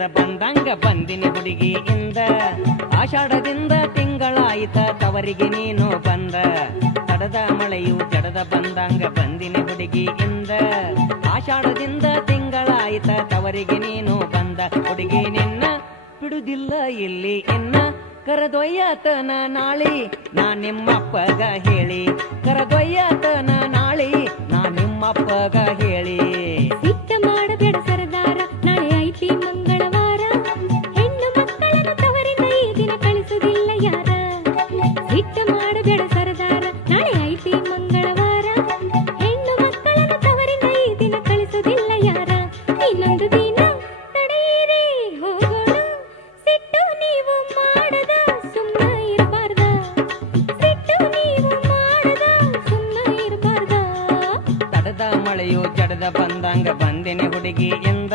ಜಡದ ಬಂದಂಗ ಬಂದಿನಿ ಹುಡುಗಿಯಿಂದ ಆಷಾಢದಿಂದ ತಿಂಗಳಾಯಿತ ತವರಿಗೆ ನೀನು ಬಂದ. ತಡದ ಮಳೆಯು ಜಡದ ಬಂದಂಗ ಬಂದಿನಿ ಇಂದ. ಆಷಾಢದಿಂದ ತಿಂಗಳಾಯಿತ ತವರಿಗೆ ನೀನು ಬಂದ. ಹುಡುಗಿ ನಿನ್ನ ಬಿಡುದಿಲ್ಲ ಇಲ್ಲಿ ಎನ್ನ ಕರದೊಯ್ಯತನ ನಾಳಿ ನಾ ನಿಮ್ಮಪ್ಪಗ ಹೇಳಿ. ಕರದೊಯ್ಯತನ ಜಡದ ಬಂದಂಗ ಬಂದಿನಿ ಎಂದ.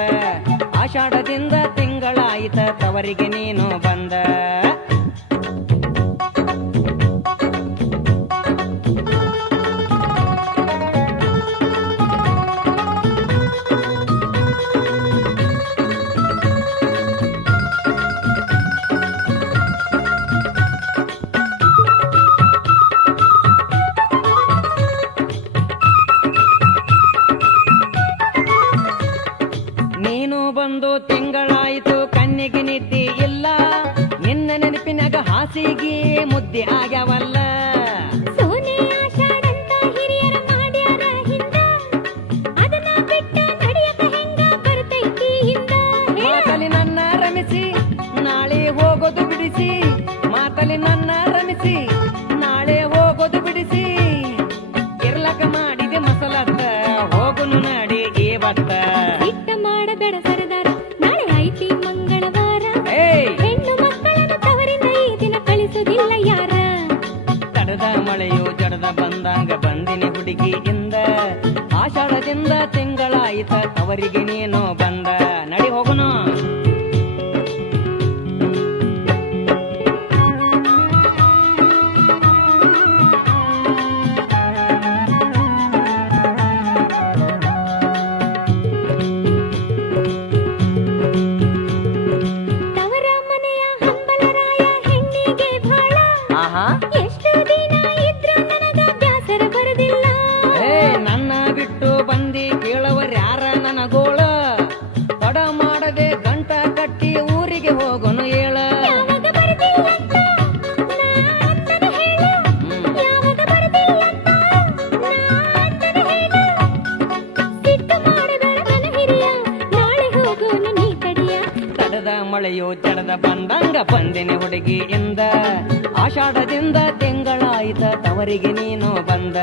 ಆಷಾಢದಿಂದ ತಿಂಗಳಾಯಿತ ತವರಿಗೆ ನೀನು ಬಂದ. ನೀನು ಬಂದು ತಿಂಗಳಾಯಿತು ಕಣ್ಣಿಗೆ ನಿದ್ದೆ ಇಲ್ಲ. ನಿನ್ನ ನೆನಪಿನಾಗ ಹಾಸಿಗೆ ಮುದ್ದೆ ಆಗ್ಯಾವಲ್ಲ. ಸೋನೆ ಆಷಾಢದಿಂದ ತಿಂಗಳಾಯಿತ ಅವರಿಗೆ ನೀನು ಜಡದ ಬಂದಂಗ ಬಂದಿನಿ ಎಂದ. ಆಷಾಢದಿಂದ ತಿಂಗಳಾಯಿತ ತವರಿಗೆ ನೀನು ಬಂದ.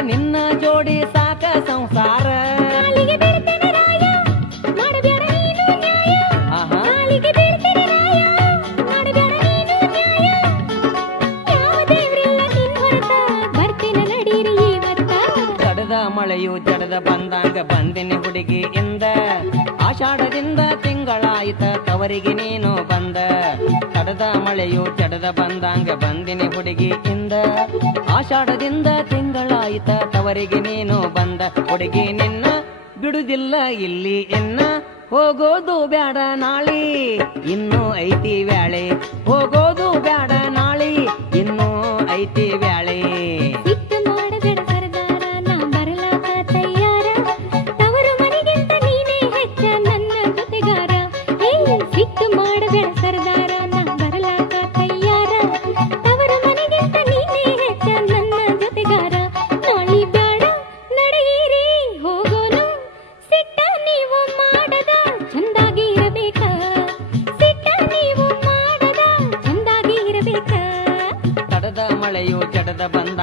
ಹೊರತ ಜೋಡಿ ಸಾಕ ಸಂಸಾರ. ತಡದ ಮಳೆಯು ಜಡದ ಬಂದಾಗ ಬಂದಿನಿ ಹುಡುಗಿಯಿಂದ ಆಷಾಢದಿಂದ ತಿಂಗಳಾಯಿತ, ತವರಿಗೆ ನೀನು ಬಂದ. ತಡದ ಮಳೆಯು ತಡದ ಬಂದಂಗ, ಬಂದಿನಿ ಹುಡುಗಿ ಇಂದ. ಆಷಾಢದಿಂದ ತಿಂಗಳಾಯಿತ, ತವರಿಗೆ ನೀನು ಬಂದ. ಹುಡುಗಿ ನಿನ್ನ ಬಿಡುದಿಲ್ಲ, ಇಲ್ಲಿ ಎನ್ನ. ಹೋಗೋದು ಬ್ಯಾಡ ನಾಳಿ, ಇನ್ನು ಐತಿ ವ್ಯಾಳೆ. ಹೋಗೋದು ಬ್ಯಾಡ ನಾಳಿ, ಇನ್ನು ಐತಿ ವ್ಯಾಳೆ.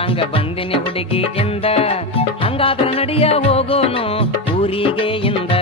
ಹಂಗ ಬಂದಿನಿ ಹುಡುಗಿ ಎಂದ ಹಂಗಾದ್ರ ನಡಿಯ ಹೋಗೋನು ಊರಿಗೆ ಎಂದ